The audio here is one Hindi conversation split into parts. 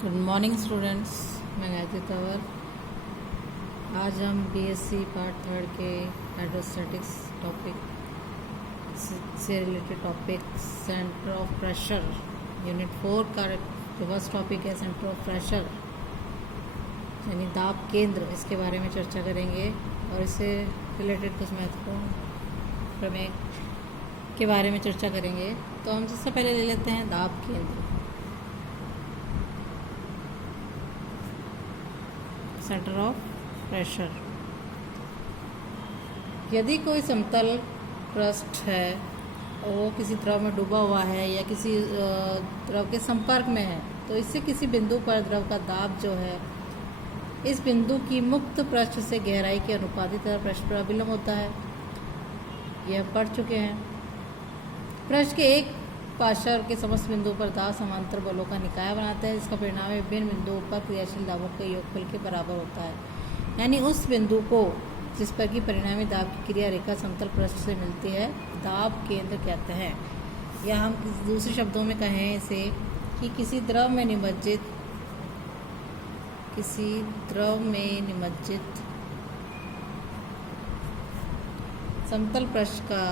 गुड मॉर्निंग स्टूडेंट्स, मैं गायत्री तंवर। आज हम बीएससी पार्ट थर्ड के हाइड्रोस्टैटिक्स टॉपिक से related topic centre of pressure unit 4 का जो फर्स्ट टॉपिक है सेंटर ऑफ प्रेशर यानी दाब केंद्र, इसके बारे में चर्चा करेंगे और इससे रिलेटेड कुछ महत्वपूर्ण प्रमेय के बारे में चर्चा करेंगे। तो हम सबसे पहले ले लेते हैं दाब केंद्र, सेंटर ऑफ प्रेशर। यदि कोई समतल पृष्ठ है और वो किसी द्रव में डूबा हुआ है या किसी द्रव के संपर्क में है, तो इससे किसी बिंदु पर द्रव का दाब जो है इस बिंदु की मुक्त पृष्ठ से गहराई के अनुपातिक पृष्ठ पर अभिलंब होता है। यह हम पढ़ चुके हैं। पृष्ठ के एक पार्श्व के समस्त बिंदु पर दाब समांतर बलों का निकाय बनाता है, जिसका परिणाम विभिन्न बिंदुओं पर क्रियाशील दाबों के योगफल के बराबर होता है। यानी उस बिंदु को जिस पर की परिणामी दाब की क्रिया रेखा समतल पृष्ठ से मिलती है दाब केंद्र कहते हैं। या हम दूसरे शब्दों में कहें इसे कि किसी द्रव में निमज्जित समतल पृष्ठ का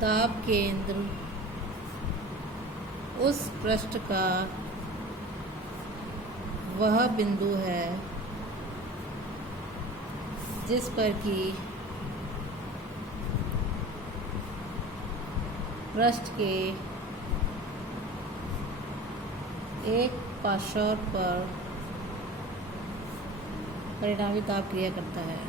दाब केंद्र उस पृष्ठ का वह बिंदु है जिस पर कि पृष्ठ के एक पार्श्व पर परिणामी दाब क्रिया करता है।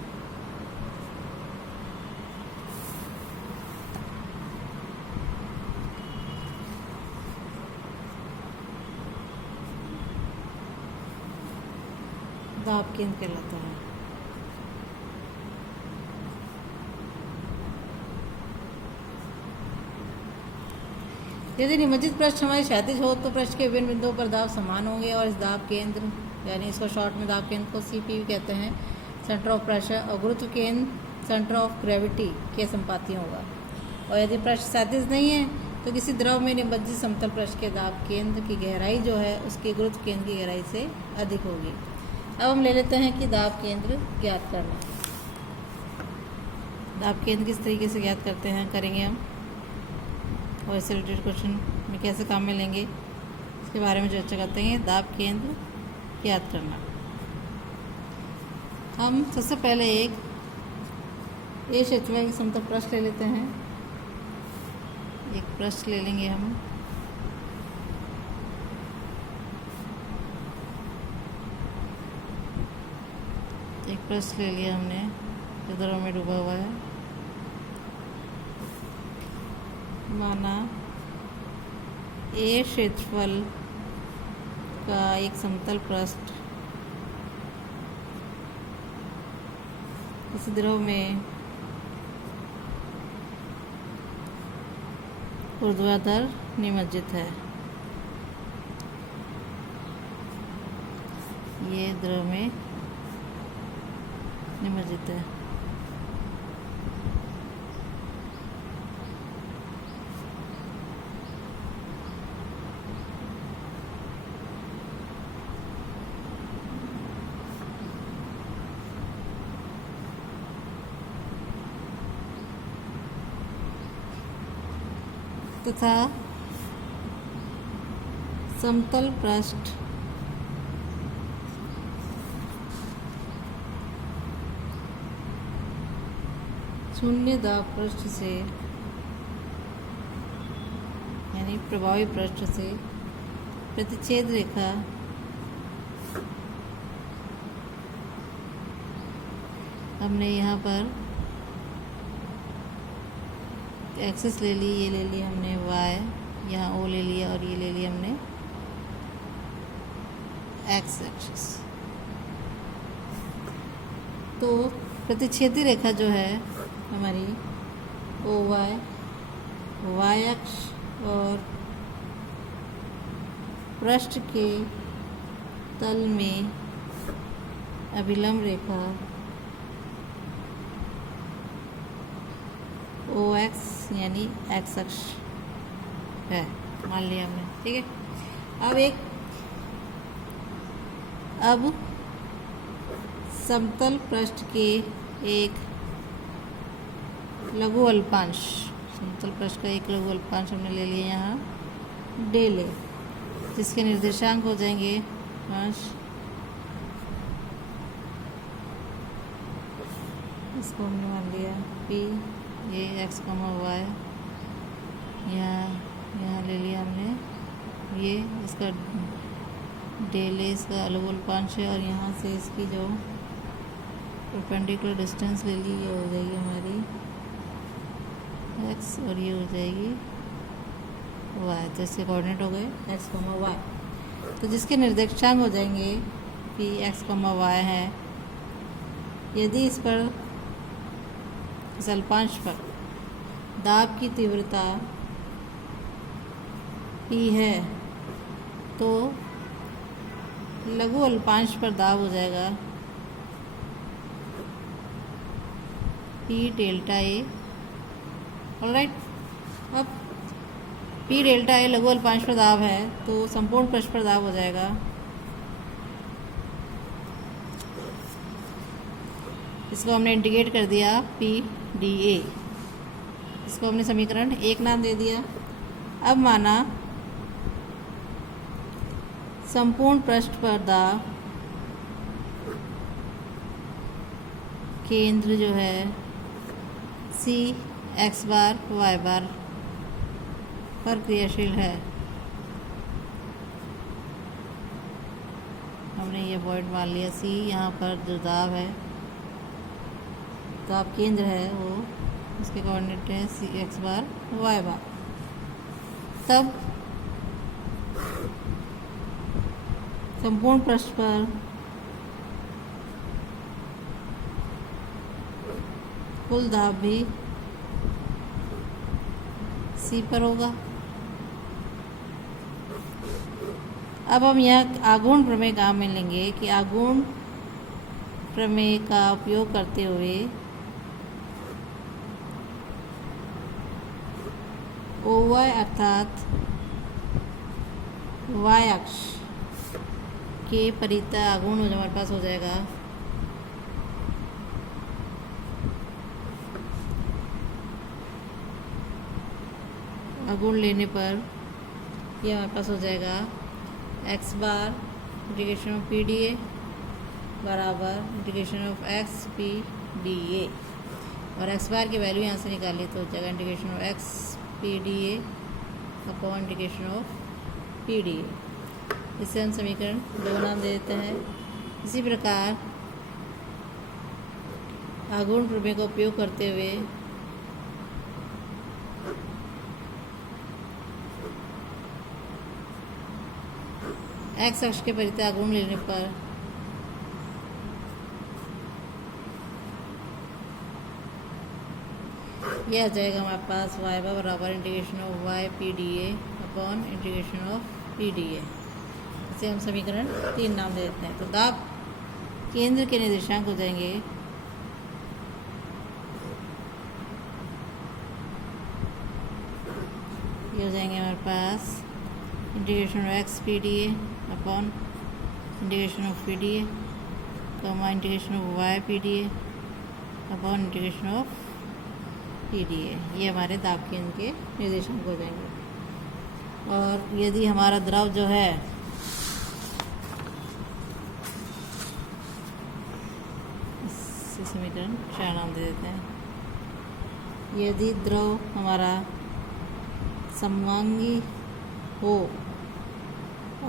दाब केंद्र कहलाता है। यदि निमज्जित पृष्ठ हमारे क्षैतिज हो तो पृष्ठ के विभिन्न बिंदुओं पर दाब समान होंगे और इस दाब केंद्र यानी इसको शॉर्ट में दाब केंद्र को सीपी कहते हैं, सेंटर ऑफ प्रेशर, और गुरुत्व केंद्र सेंटर ऑफ ग्रेविटी के संपाती होगा। और यदि पृष्ठ क्षैतिज नहीं है तो किसी द्रव में निमज्जित समतल पृष्ठ के दाब केंद्र की गहराई जो है उसके गुरुत्व केंद्र की गहराई से अधिक होगी। अब हम ले लेते हैं कि दाब केंद्र ज्ञात करना। दाब केंद्र किस तरीके से ज्ञात करते हैं करेंगे हम, और इससे रिलेटेड क्वेश्चन में कैसे काम में लेंगे इसके बारे में चर्चा करते हैं। दाब केंद्र ज्ञात करना। हम सबसे पहले एक क्षेत्र में समतल पृष्ठ ले लेते हैं। एक पृष्ठ ले लेंगे हम। एक पृष्ठ ले लिया हमने जो द्रव में डूबा हुआ है। माना ए क्षेत्रफल का एक समतल पृष्ठ इस द्रव में ऊर्ध्वाधर निमज्जित है। ये द्रव में निमज्जित है। तथा समतल पृष्ठ शून्य दाब पृष्ठ से यानी प्रभावी पृष्ठ से प्रतिच्छेद रेखा हमने यहाँ पर एक्सिस ले ली, ये ले ली हमने y, यहाँ ओ ले लिया और ये ले लिया हमने एक्स एक्सिस। तो प्रतिच्छेदी रेखा जो है हमारी ओ y अक्ष और पृष्ठ के तल में अभिलंब रेखा ओ एक्स यानी एक्स अक्ष है, मान लिया हमने, ठीक है। अब समतल पृष्ठ के एक लघु अल्पांश, समतल पृष्ठ का एक लघु अल्पांश हमने ले लिया यहाँ डेल ए, जिसके निर्देशांक हो जाएंगे अंश, इसको हमने मान लिया पी, ये एक्स कमा वाई, यहाँ ले लिया हमने, ये इसका डेल ए इसका लघु अल्पांश है, और यहाँ से इसकी जो परपेंडिकुलर डिस्टेंस ले ली, ये हो जाएगी हमारी एक्स और ये हो जाएगी वाई, तो इसके कोऑर्डिनेट हो गए एक्स कॉमा वाई। तो जिसके निर्देशांक हो जाएंगे पी एक्स कॉमा वाई है, यदि इस पर इस अल्पांश पर दाब की तीव्रता पी है, तो लघु अल्पांश पर दाब हो जाएगा पी डेल्टा ए, ऑलराइट। अब पी डेल्टा ए लघु अल्पांश पर दाब है, तो संपूर्ण पृष्ठ पर दाब हो जाएगा इसको हमने इंटीग्रेट कर दिया पी डी ए, इसको हमने समीकरण 1 नाम दे दिया। अब माना संपूर्ण पृष्ठ पर दाब केंद्र जो है सी एक्स बार वाई बार पर क्रियाशील है, हमने ये पॉइंट मान लिया सी, यहाँ पर जो दाब है, दाब केंद्र है वो, उसके कोऑर्डिनेट है सी एक्स बार वाई बार। तब संपूर्ण पृष्ठ पर कुल दाब भी सी पर होगा। अब हम यह आघूर्ण प्रमेय काम में लेंगे कि आघूर्ण प्रमेय का उपयोग करते हुए ओ वाई अर्थात वाई अक्ष के परितः आघूर्ण हमारे पास हो जाएगा आघूर्ण लेने पर ये हमारे पास हो जाएगा x bar integration of P D a बराबर integration of x p D A, और एक्स बार की वैल्यू यहाँ से निकाली तो हो जाएगा integration of x p D A upon integration of P D A. इसे हम समीकरण 2 नाम दे देते हैं। इसी प्रकार आघूर्ण प्रमेय का उपयोग करते हुए एक्स अक्ष के परितः आघूर्ण लेने पर यह आ जाएगा हमारे पास वाई बार बराबर integration of Y P D A upon integration of P D A. इसे हम समीकरण 3 नाम दे देते हैं। तो दाब केंद्र के निर्देशांक हो जाएंगे ये हो जाएंगे हमारे पास integration of x p D A upon integration of P D a comma integration of Y P D A upon integration of P D A. ये हमारे दाब केंद्र के निर्देशांक हो जाएंगे। और यदि हमारा द्रव जो है इसे समीकरण 4 नाम दे देते हैं। यदि द्रव हमारा समवांगी हो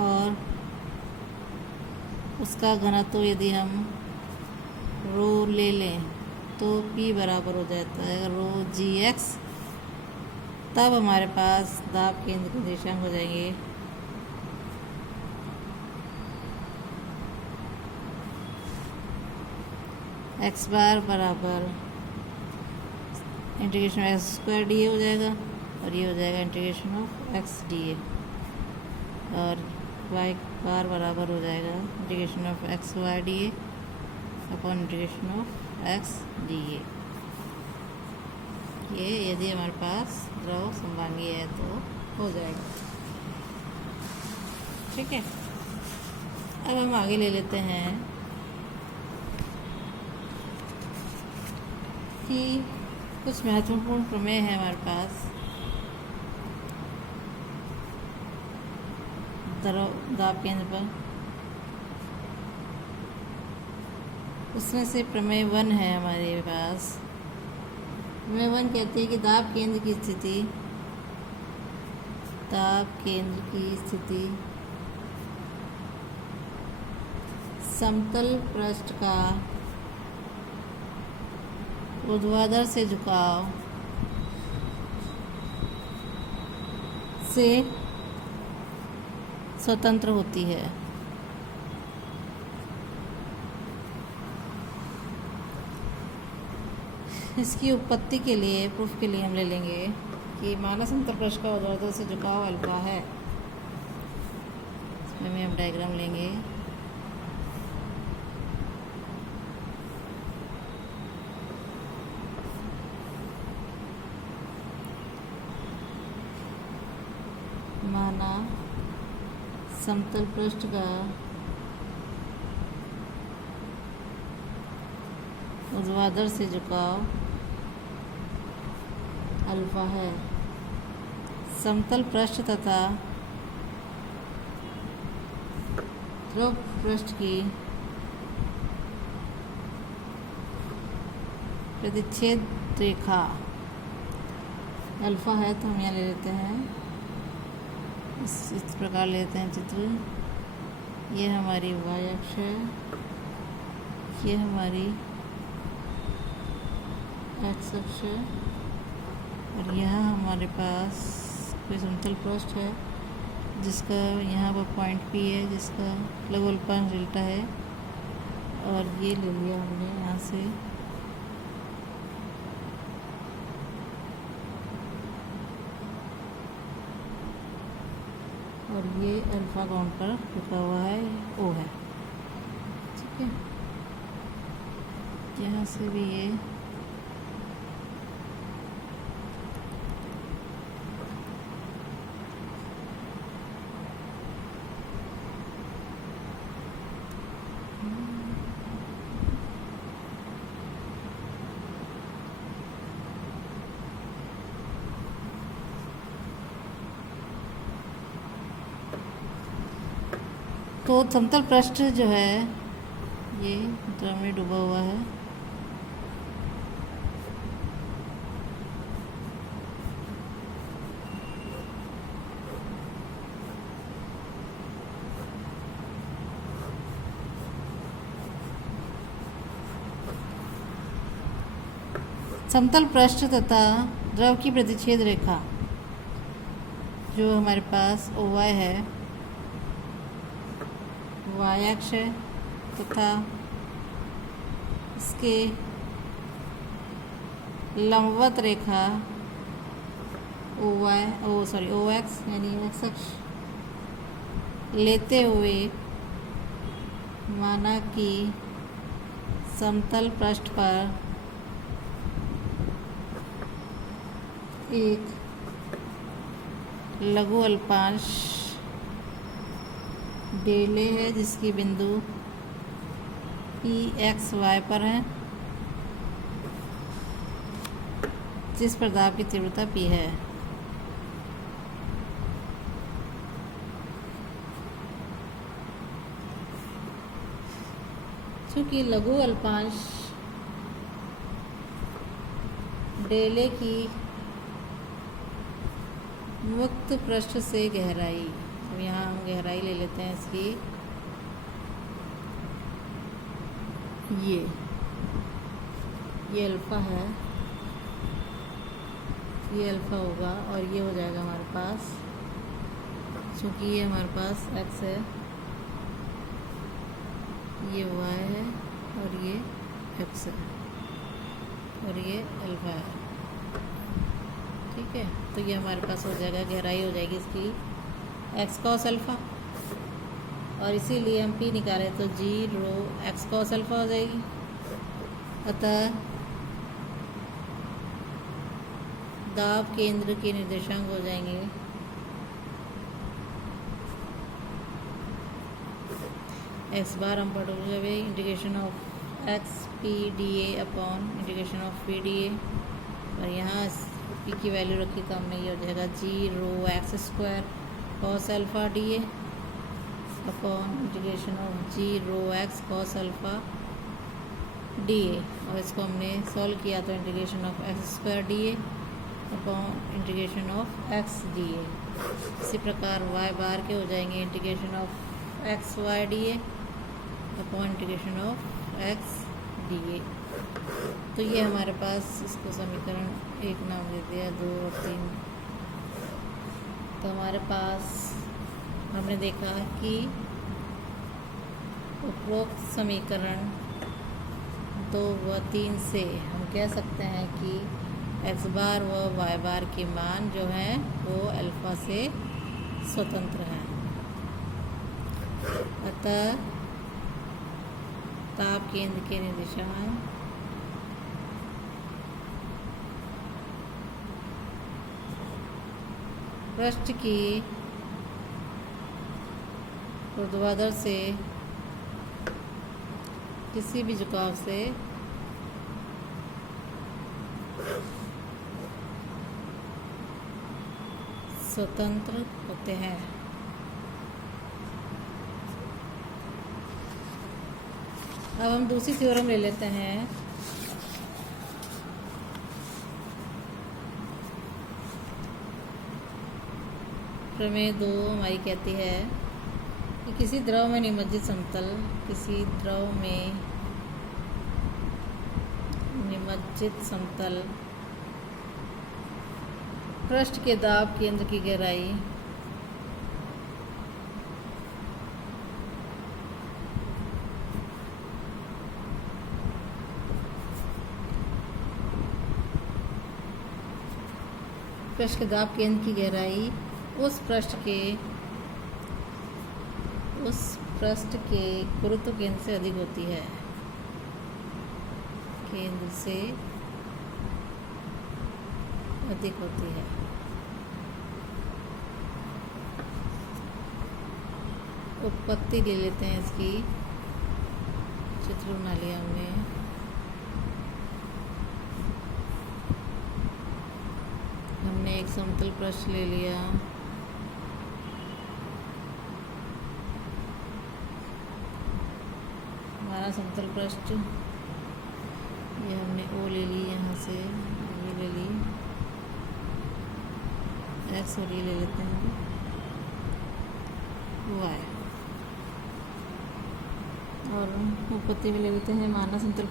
और उसका घनत्व यदि हम रो ले लें तो P बराबर हो जाता है रो जी एक्स, तब हमारे पास दाब केंद्र के निर्देशांक हो जाएंगे एक्स बार बराबर integration of x square D A हो जाएगा, और ये हो जाएगा integration of x D A, और वाई बार बराबर हो जाएगा integration of x Y D A upon integration of x D A. ये यदि हमारे पास द्रव समभांगी है तो हो जाएगा। ठीक है, अब हम आगे ले लेते हैं कि कुछ महत्वपूर्ण प्रमेय है हमारे पास द्रव दाब केंद्र पर। उसमें से प्रमेय 1 है हमारे पास। प्रमेय 1 कहती है कि दाब केंद्र की स्थिति समतल पृष्ठ का ऊर्ध्वाधर से झुकाव से स्वतंत्र होती है। इसकी उत्पत्ति के लिए, प्रूफ के लिए हम ले लेंगे कि माना समतल पृष्ठ का ऊर्ध्वाधर से झुकाव अल्फा है। इसमें हम डायग्राम लेंगे। माना समतल पृष्ठ का ऊर्ध्वाधर से झुकाव अल्फा है। समतल पृष्ठ तथा ध्रुव पृष्ठ की प्रतिच्छेद रेखा अल्फा है, तो हम यहाँ ले लेते हैं इस प्रकार लेते हैं चित्र। ये हमारी y अक्ष है, ये हमारी x अक्ष है, और यहाँ हमारे पास कोई समतल पृष्ठ है जिसका यहाँ पर पॉइंट P है, जिसका लघु अल्पांश डेल्टा है, और ये ले लिया हमने यहाँ से। और ये अल्फा कोण पर रुका हुआ है, O है। ठीक है, यहाँ से भी ये तो समतल पृष्ठ जो है ये द्रव में डूबा हुआ है। समतल पृष्ठ तथा द्रव की प्रतिच्छेद रेखा जो हमारे पास OY है, y अक्ष है, तथा इसके लंबवत रेखा OX यानी x अक्ष लेते हुए माना कि समतल पृष्ठ पर एक लघु अल्पांश डेले है जिसकी बिंदु PXY पर है, जिस पर दाब की तीव्रता P है। चूँकि लघु अल्पांश डेले की मुक्त पृष्ठ से गहराई, अब यहाँ हम गहराई ले लेते हैं इसकी, ये अल्फा है, ये अल्फा होगा, और ये हो जाएगा हमारे पास, क्योंकि ये हमारे पास x है, ये y है, और ये x है, और ये अल्फा है। ठीक है, तो ये हमारे पास हो जाएगा, गहराई हो जाएगी इसकी x cos अल्फ़ा, और इसीलिए हम P निकालें तो g रो x cos अल्फ़ा हो जाएगी। अतः दाब केंद्र के निर्देशांक हो जाएंगे एक्स बार हम पढ़ोगे जब integration of x p D A upon integration of P D A, और यहाँ पी की वैल्यू रखी तो हमने ये हो जाएगा g rho x square cos alpha d A upon integration of g rho x cos alpha d ए, और इसको हमने सॉल्व किया तो integration of x square D A upon integration of x D a. इसी प्रकार वाई बार के हो जाएंगे integration of x Y D A upon integration of x D a. तो ये हमारे पास इसको समीकरण एक नाम दे दिया, 2 और 3। तो हमारे पास हमने देखा कि उपरोक्त समीकरण 2 व 3 से हम कह सकते हैं कि एक्स बार व वाई बार के मान जो हैं वो अल्फ़ा से स्वतंत्र हैं। अतः ताप केंद्र के निर्देशांक पृष्ठ की ऊर्ध्वाधर से किसी भी झुकाव से स्वतंत्र होते हैं। अब हम दूसरी थ्योरम ले लेते हैं। प्रमेय 2 हमारी कहती है कि किसी द्रव में निमज्जित समतल, किसी द्रव में निमज्जित समतल पृष्ठ के दाब केंद्र की गहराई पृष्ठ के दाब केंद्र की गहराई उस पृष्ठ के गुरुत्व केंद्र से अधिक होती है। केंद्र से अधिक होती है। उत्पत्ति ले लेते हैं इसकी। चित्र बना लिया हमने। हमने एक समतल पृष्ठ ले लिया। हमारा समतल पृष्ठ ये हमने ओ ले ली, यहाँ से ये ले ली एक्स, और ये ले लेते हैं वाई, और उत्पत्ति में ले लेते हैं माना समतल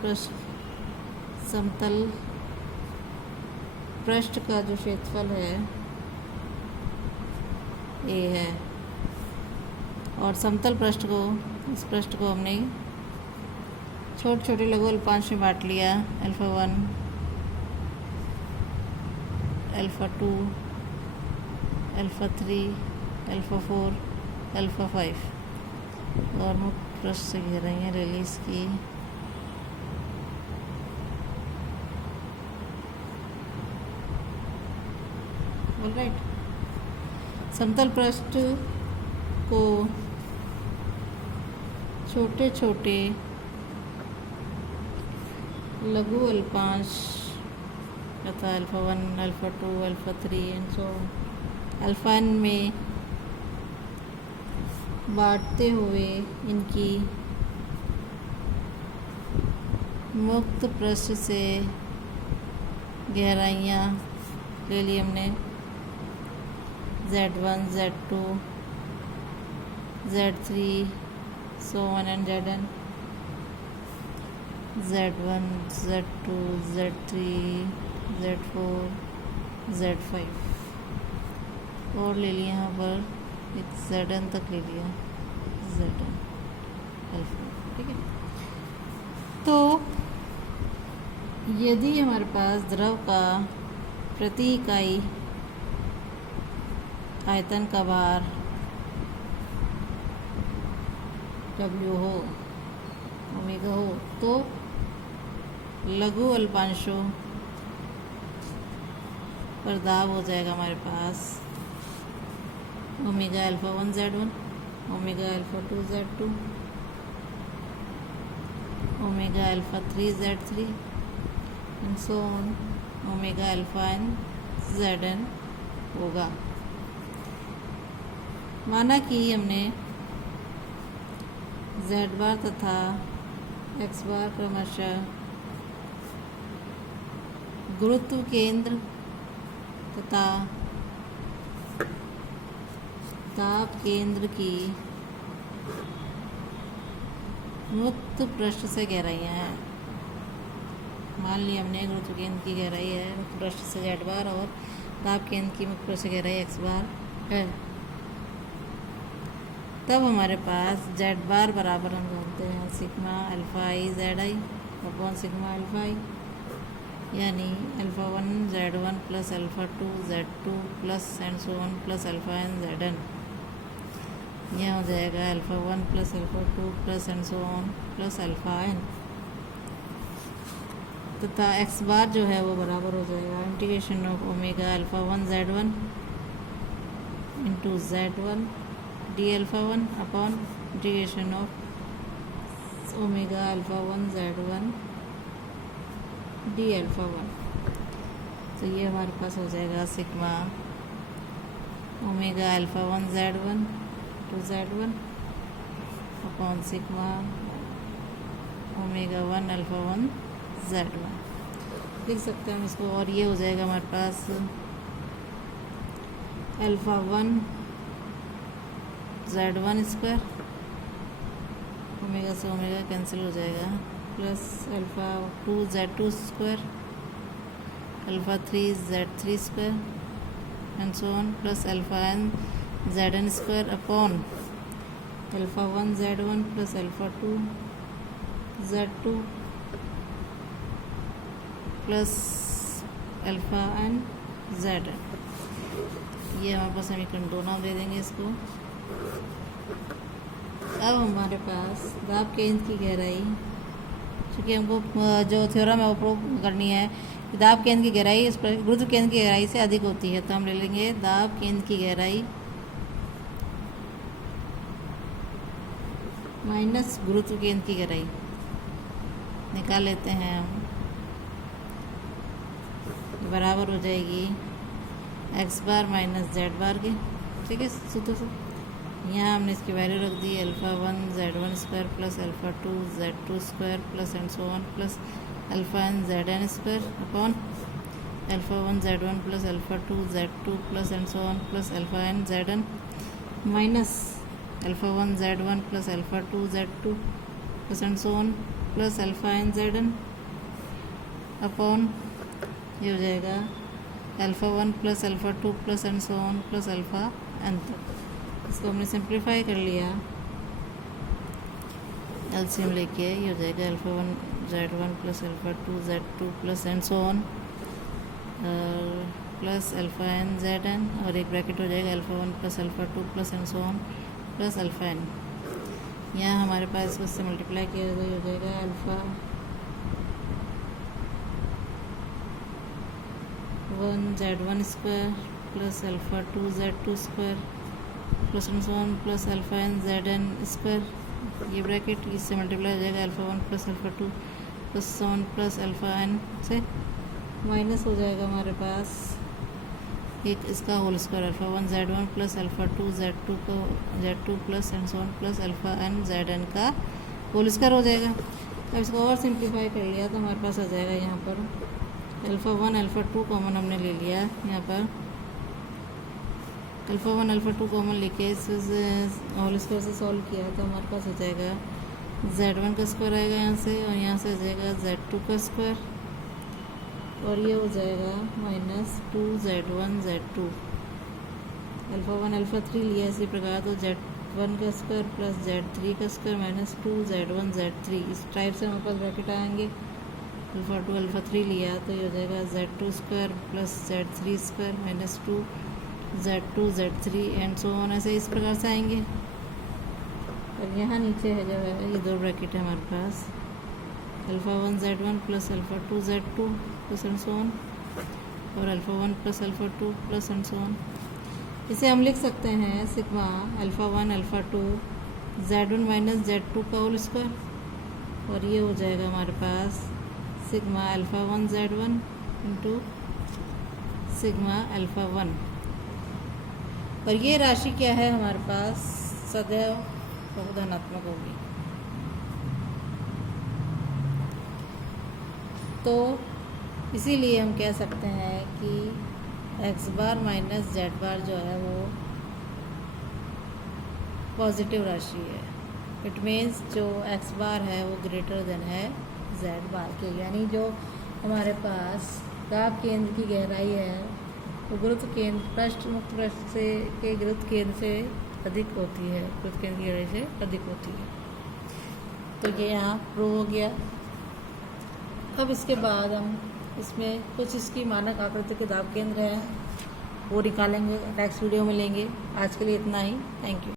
पृष्ठ का जो क्षेत्रफल है ए है, और समतल पृष्ठ को, इस पृष्ठ को हमने छोटे छोटे लघु अल्पांश में बांट लिया। Alpha 1, alpha 2, alpha 3, alpha 4, alpha 5, और मुक्त पृष्ठ से घेराइयाँ ले ली इसकी। ऑलराइट, समतल पृष्ठ को छोटे छोटे लघु अल्पांश तथा alpha 1, alpha 2, alpha 3 and so alpha n में बांटते हुए इनकी मुक्त पृष्ठ से गहराइयाँ ले ली हमने। Z1, Z2, Z3 so on and Zn, Z1, Z2, Z3, Z4, Z5, और ले लिया यहाँ पर एक Zn तक ले लिया, Zn अल्फा। ठीक है, तो यदि हमारे पास द्रव का प्रति इकाई आयतन का भार W हो, ओमेगा हो, तो लघु अल्पांशों पर दाब हो जाएगा हमारे पास omega alpha 1 Z1, omega alpha 2 Z2, omega alpha 3 Z3 and so on, omega alpha n Zn होगा। माना कि हमने Z बार तथा X बार क्रमशः गुरुत्व केंद्र तथा ताप केंद्र की मुक्त पृष्ठ से गहराइयाँ हैं। मान लिया हमने गुरुत्व केंद्र की गहराई है मुक्त पृष्ठ से Z बार और ताप केंद्र की मुक्त पृष्ठ से गहराई X बार है, तब हमारे पास Z बार बराबर हम जानते हैं sigma alpha i ZI upon sigma alpha i, यानी alpha 1 Z1 plus alpha 2 Z2 plus and so on plus alpha n Zn। यह हो जाएगा alpha 1 plus alpha 2 plus and so on plus alpha n, तथा x बार जो है वो बराबर हो जाएगा integration of omega alpha 1 Z1 into Z1 D alpha 1 upon integration of omega alpha 1 Z1 D alpha 1। तो ये हमारे पास हो जाएगा sigma omega alpha 1 Z1 to Z1 upon sigma omega 1 alpha 1 Z1 लिख सकते हैं हम इसको। और ये हो जाएगा हमारे पास अल्फ़ा 1 Z1 स्क्वायर, ओमेगा से ओमेगा कैंसिल हो जाएगा, plus alpha 2 Z2 square, alpha 3 Z3 square and so on plus alpha n Zn square upon alpha 1 Z1 plus alpha 2 Z2 plus alpha n Zn। ये हमारे पास समीकरण 2 नाम दे देंगे इसको। अब हमारे पास दाब केंद्र की गहराई, क्योंकि हमको जो थ्योरम है वो प्रूव करनी है कि दाब केंद्र की गहराई इस पर गुरुत्व केंद्र की गहराई से अधिक होती है, तो हम ले लेंगे दाब केंद्र की गहराई माइनस गुरुत्व केंद्र की गहराई निकाल लेते हैं हम, बराबर हो जाएगी x बार माइनस Z बार के। ठीक है, सूत्र से यहाँ हमने इसकी वैल्यू रख दी alpha 1 Z1 square plus alpha 2 Z2 square plus and so on plus alpha n Zn square upon alpha 1 Z1 plus alpha 2 Z2 plus and so on plus alpha n Zn minus alpha 1 Z1 plus alpha 2 Z2 plus and so on plus alpha n Zn upon ये हो जाएगा alpha 1 plus alpha 2 plus and so on plus alpha n तक। इसको हमने सिंप्लीफाई कर लिया एलसीएम लेके, ये हो जाएगा alpha 1 Z1 plus alpha 2 Z2 plus and so on plus alpha n Zn और एक ब्रैकेट हो जाएगा alpha 1 plus alpha 2 plus and so on plus alpha n। यहाँ हमारे पास इसको इससे मल्टीप्लाई किया तो ये हो जाएगा alpha 1 Z1 square plus alpha 2 Z2 square plus and so on plus alpha n Zn square, ये ब्रैकेट इससे मल्टीप्लाई हो जाएगा alpha 1 plus alpha 2 plus so on plus alpha n से माइनस हो जाएगा हमारे पास एक इसका whole square alpha 1 Z1 plus alpha 2 Z2 को Z2 plus and so on plus alpha n Zn का होल स्क्वायर हो जाएगा। अब इसको और सिंप्लीफाई कर लिया तो हमारे पास आ जाएगा यहाँ पर अल्फ़ा 1 अल्फ़ा 2 कॉमन हमने ले लिया, यहाँ पर अल्फ़ा 1 अल्फ़ा 2 कॉमन लेके इसे होल स्क्वायर से सॉल्व किया तो हमारे पास हो जाएगा Z1 का स्क्वायर आएगा यहाँ से और यहाँ से आ जाएगा Z2 का स्क्वायर और ये हो जाएगा minus 2 Z1 Z2। Alpha 1 alpha 3 लिया इसी प्रकार तो Z1 का स्क्वायर प्लस Z3 का स्क्वायर माइनस 2 Z1 Z3 इस टाइप से हमारे पास ब्रैकेट आएंगे। अल्फ़ा 2 अल्फ़ा 3 लिया तो ये हो जाएगा Z2 square plus Z3 square minus 2 Z2 Z3 and so on, ऐसे इस प्रकार से आएंगे। और यहाँ नीचे है जो है ये दो ब्रैकेट है हमारे पास alpha 1 Z1 plus alpha 2 Z2 plus and so on और alpha 1 plus alpha 2 plus and so on. इसे हम लिख सकते हैं sigma alpha 1 alpha 2 Z1 minus Z2 का होल स्क्वायर, और ये हो जाएगा हमारे पास sigma alpha 1 Z1 into sigma alpha 1। और ये राशि क्या है हमारे पास, सदैव धनात्मक होगी। तो इसीलिए हम कह सकते हैं कि x बार माइनस z बार जो है वो पॉजिटिव राशि है। इट मीन्स जो x बार है वो ग्रेटर देन है z बार के, यानी जो हमारे पास दाब केंद्र की गहराई है वो गुरुत्व केंद्र पृष्ठ मुक्त पृष्ठ से के गुरुत्व केंद्र से अधिक होती है, गुरुत्व केंद्र की गहराई से अधिक होती है। तो ये यहाँ प्रूव हो गया। अब इसके बाद हम इसमें कुछ इसकी मानक आकृति के दाब केंद्र हैं वो निकालेंगे, नेक्स्ट वीडियो में लेंगे। आज के लिए इतना ही, थैंक यू।